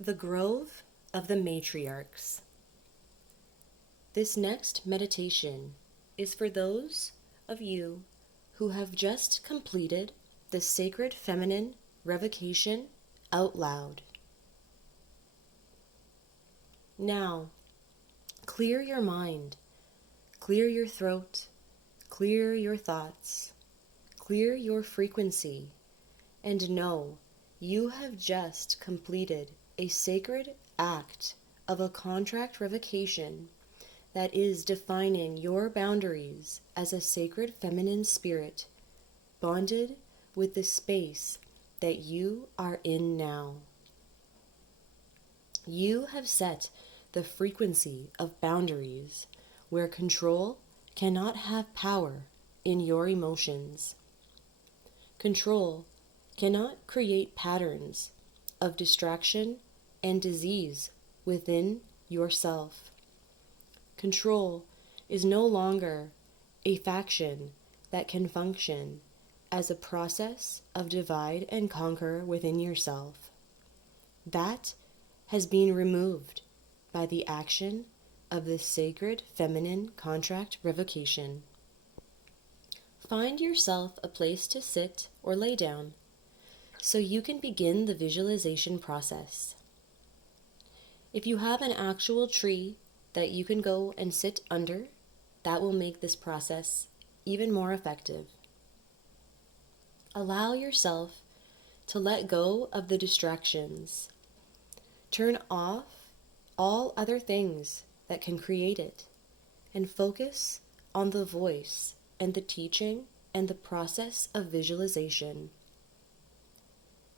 The Grove of the Matriarchs. This next meditation is for those of you who have just completed the Sacred Feminine Revocation out loud. Now, clear your mind, clear your throat, clear your thoughts, clear your frequency, and know you have just completed a sacred act of a contract revocation that is defining your boundaries as a sacred feminine spirit, bonded with the space that you are in now. You have set the frequency of boundaries where control cannot have power in your emotions. Control cannot create patterns of distraction and disease within yourself. Control is no longer a faction that can function as a process of divide and conquer within yourself. That has been removed by the action of this sacred feminine contract revocation. Find yourself a place to sit or lay down so you can begin the visualization process. If you have an actual tree that you can go and sit under, that will make this process even more effective. Allow yourself to let go of the distractions. Turn off all other things that can create it and focus on the voice and the teaching and the process of visualization.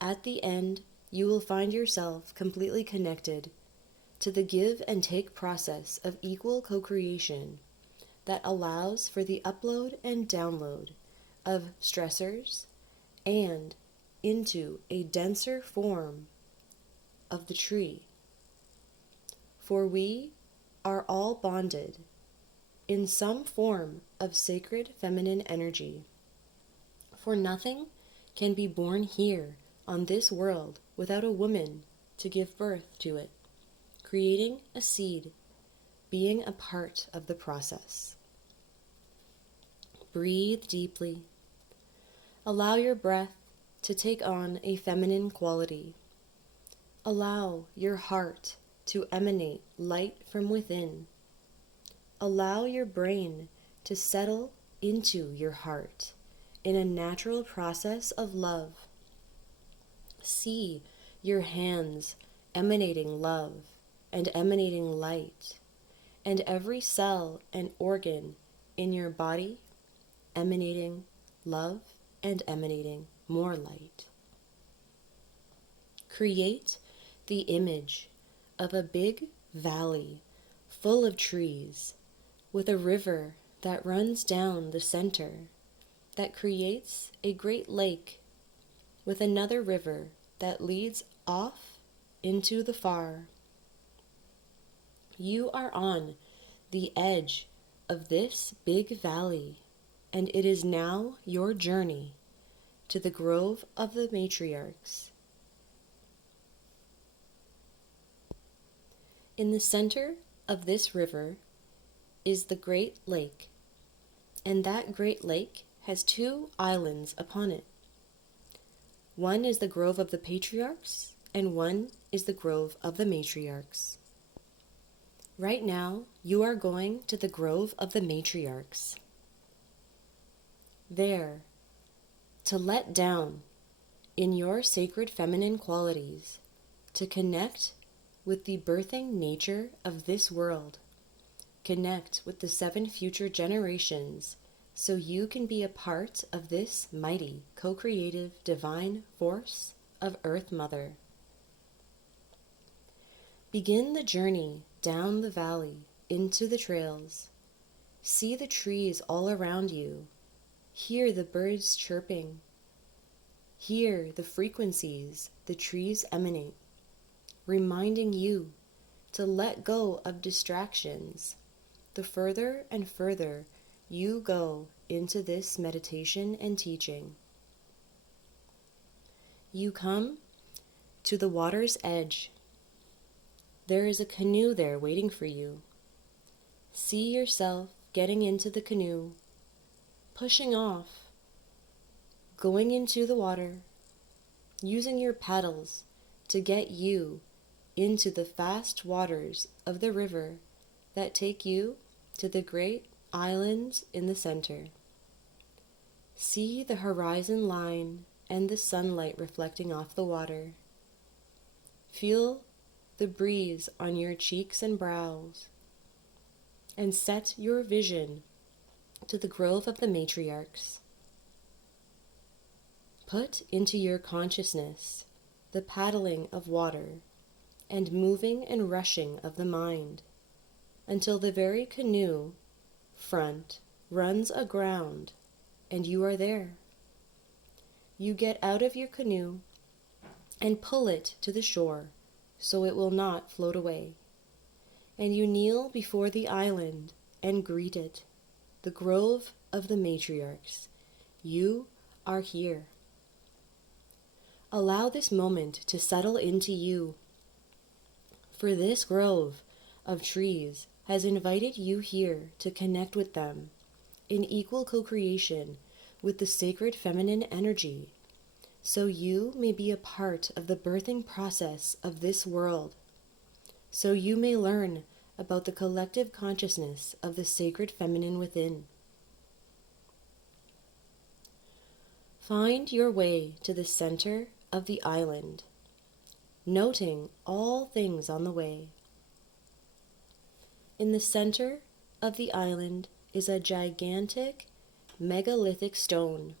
At the end, you will find yourself completely connected to the give and take process of equal co-creation that allows for the upload and download of stressors and into a denser form of the tree. For we are all bonded in some form of sacred feminine energy. For nothing can be born here on this world without a woman to give birth to it, creating a seed, being a part of the process. Breathe deeply. Allow your breath to take on a feminine quality. Allow your heart to emanate light from within. Allow your brain to settle into your heart in a natural process of love. See your hands emanating love and emanating light, and every cell and organ in your body emanating love and emanating more light. Create the image of a big valley full of trees with a river that runs down the center that creates a great lake with another river that leads off into the far. You are on the edge of this big valley, and it is now your journey to the Grove of the Matriarchs. In the center of this river is the Great Lake, and that Great Lake has two islands upon it. One is the Grove of the Patriarchs, and one is the Grove of the Matriarchs. Right now, you are going to the Grove of the Matriarchs. There, to let down in your sacred feminine qualities, to connect with the birthing nature of this world, connect with the 7 future generations so you can be a part of this mighty co-creative divine force of Earth Mother. Begin the journey down the valley into the trails. See the trees all around you. Hear the birds chirping. Hear the frequencies the trees emanate, reminding you to let go of distractions. The further and further you go into this meditation and teaching, you come to the water's edge there is a canoe there waiting for you. See yourself getting into the canoe, pushing off, going into the water, using your paddles to get you into the fast waters of the river that take you to the great islands in the center. See the horizon line and the sunlight reflecting off the water. Feel the breeze on your cheeks and brows, and set your vision to the grove of the matriarchs. Put into your consciousness the paddling of water and moving and rushing of the mind until the very canoe front runs aground and you are there. You get out of your canoe and pull it to the shore so it will not float away. And you kneel before the island and greet it, the grove of the matriarchs. You are here. Allow this moment to settle into you, for this grove of trees has invited you here to connect with them in equal co-creation with the sacred feminine energy, so you may be a part of the birthing process of this world, so you may learn about the collective consciousness of the sacred feminine within. Find your way to the center of the island, noting all things on the way. In the center of the island is a gigantic megalithic stone,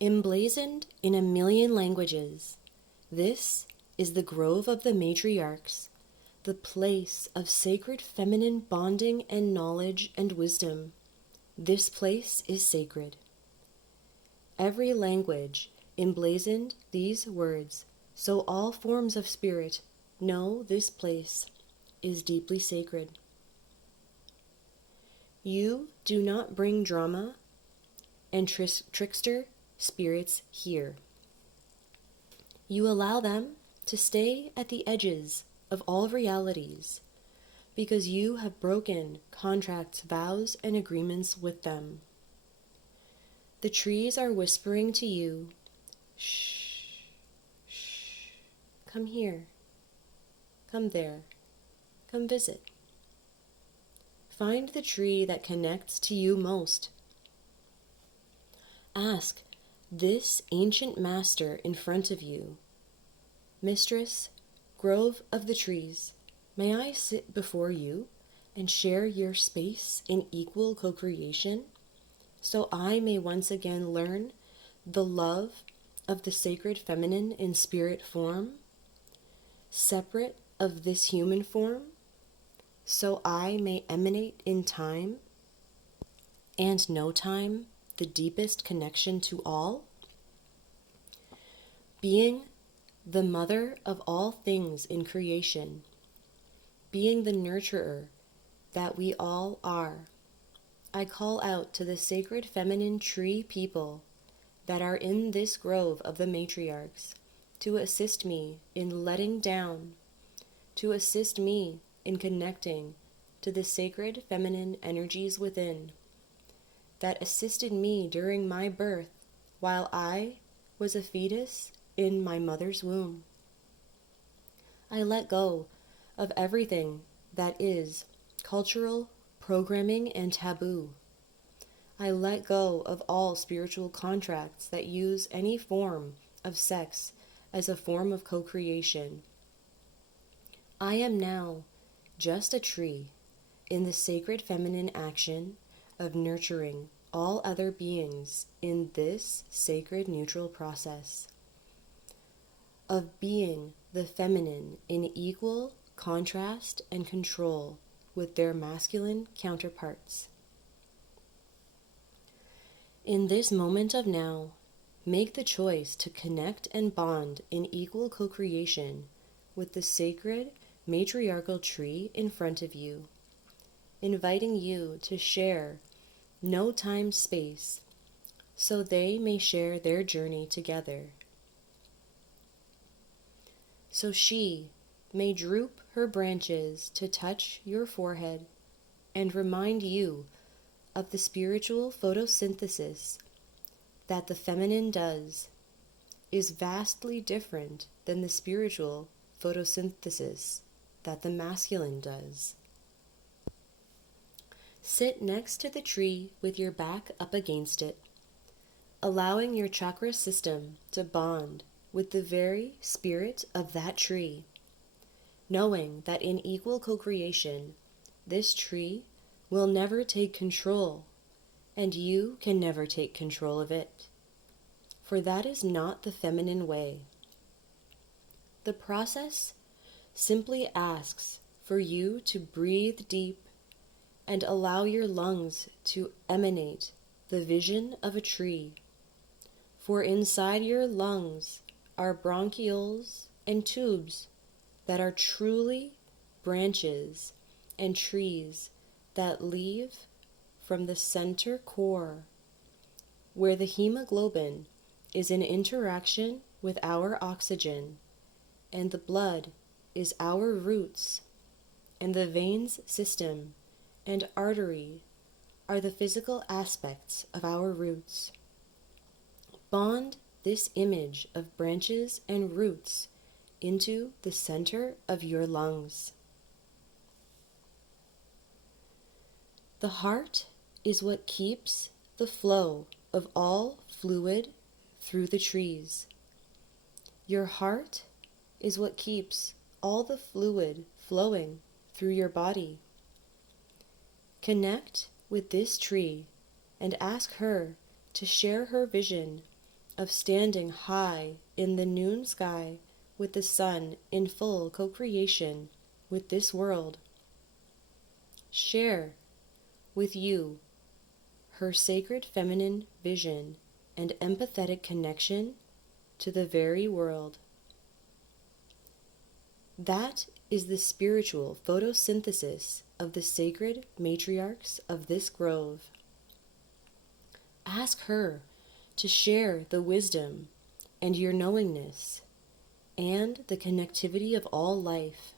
emblazoned in 1,000,000 languages. This is the grove of the matriarchs, the place of sacred feminine bonding and knowledge and wisdom. This place is sacred. Every language emblazoned these words, so all forms of spirit know this place is deeply sacred. You do not bring drama and trickster spirits here. You allow them to stay at the edges of all realities because you have broken contracts, vows, and agreements with them. The trees are whispering to you, shh, shh, come here, come there, come visit. Find the tree that connects to you most. Ask this ancient master in front of you, Mistress, Grove of the Trees, may I sit before you and share your space in equal co-creation, so I may once again learn the love of the sacred feminine in spirit form, separate of this human form, so I may emanate in time and no time the deepest connection to all? Being the mother of all things in creation, being the nurturer that we all are, I call out to the sacred feminine tree people that are in this grove of the matriarchs to assist me in letting down, to assist me in connecting to the sacred feminine energies within that assisted me during my birth while I was a fetus in my mother's womb. I let go of everything that is cultural, programming, and taboo. I let go of all spiritual contracts that use any form of sex as a form of co-creation. I am now just a tree in the sacred feminine action of nurturing all other beings in this sacred neutral process, of being the feminine in equal contrast and control with their masculine counterparts. In this moment of now, make the choice to connect and bond in equal co-creation with the sacred matriarchal tree in front of you, inviting you to share no time space so they may share their journey together. so she may droop her branches to touch your forehead and remind you of the spiritual photosynthesis that the feminine does is vastly different than the spiritual photosynthesis that the masculine does. Sit next to the tree with your back up against it, allowing your chakra system to bond with the very spirit of that tree, knowing that in equal co-creation, this tree will never take control, and you can never take control of it, for that is not the feminine way. The process simply asks for you to breathe deep and allow your lungs to emanate the vision of a tree. For inside your lungs are bronchioles and tubes that are truly branches and trees that leave from the center core, where the hemoglobin is in interaction with our oxygen, and the blood is our roots, and the veins system and artery are the physical aspects of our roots. Bond this image of branches and roots into the center of your lungs. The heart is what keeps the flow of all fluid through the trees. Your heart is what keeps all the fluid flowing through your body. Connect with this tree and ask her to share her vision of standing high in the noon sky with the sun in full co-creation with this world. Share with you her sacred feminine vision and empathetic connection to the very world. That is the spiritual photosynthesis of the sacred matriarchs of this grove. Ask her to share the wisdom and your knowingness and the connectivity of all life.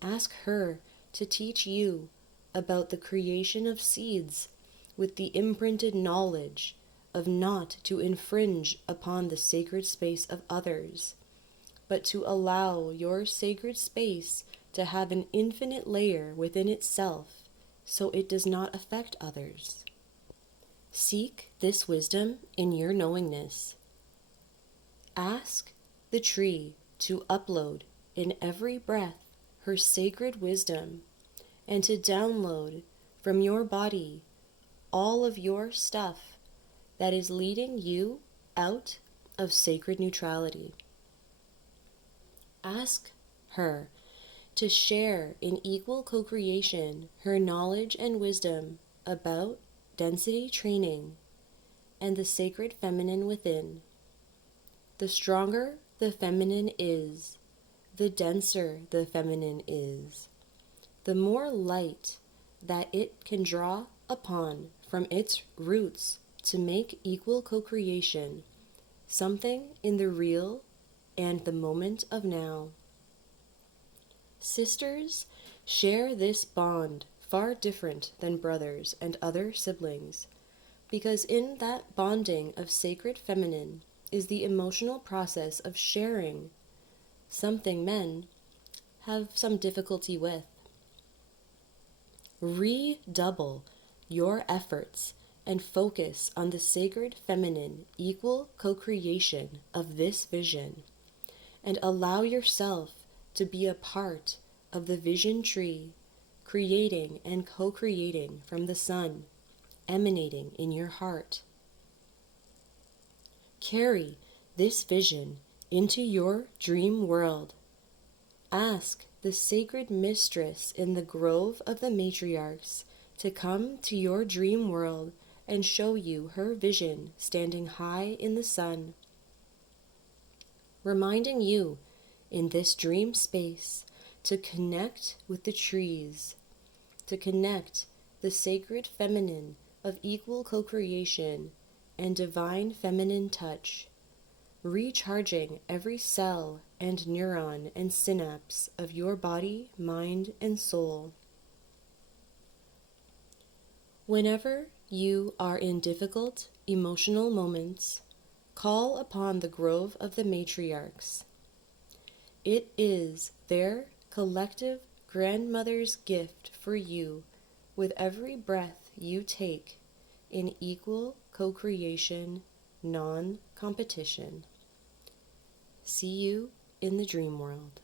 Ask her to teach you about the creation of seeds with the imprinted knowledge of not to infringe upon the sacred space of others, but to allow your sacred space to have an infinite layer within itself so it does not affect others. Seek this wisdom in your knowingness. Ask the tree to upload in every breath her sacred wisdom and to download from your body all of your stuff that is leading you out of sacred neutrality. Ask her to share in equal co-creation her knowledge and wisdom about density training and the sacred feminine within. The stronger the feminine is, the denser the feminine is, the more light that it can draw upon from its roots to make equal co-creation something in the real and the moment of now. Sisters share this bond far different than brothers and other siblings, because in that bonding of sacred feminine is the emotional process of sharing, something men have some difficulty with. Redouble your efforts and focus on the sacred feminine equal co-creation of this vision, and allow yourself to be a part of the vision tree, creating and co-creating from the sun, emanating in your heart. Carry this vision into your dream world. Ask the sacred mistress in the grove of the matriarchs to come to your dream world and show you her vision standing high in the sun, reminding you in this dream space to connect with the trees, to connect the sacred feminine of equal co-creation and divine feminine touch, recharging every cell and neuron and synapse of your body, mind, and soul. Whenever you are in difficult emotional moments, call upon the Grove of the Matriarchs. It is their collective grandmother's gift for you with every breath you take in equal co-creation, non-competition. See you in the dream world.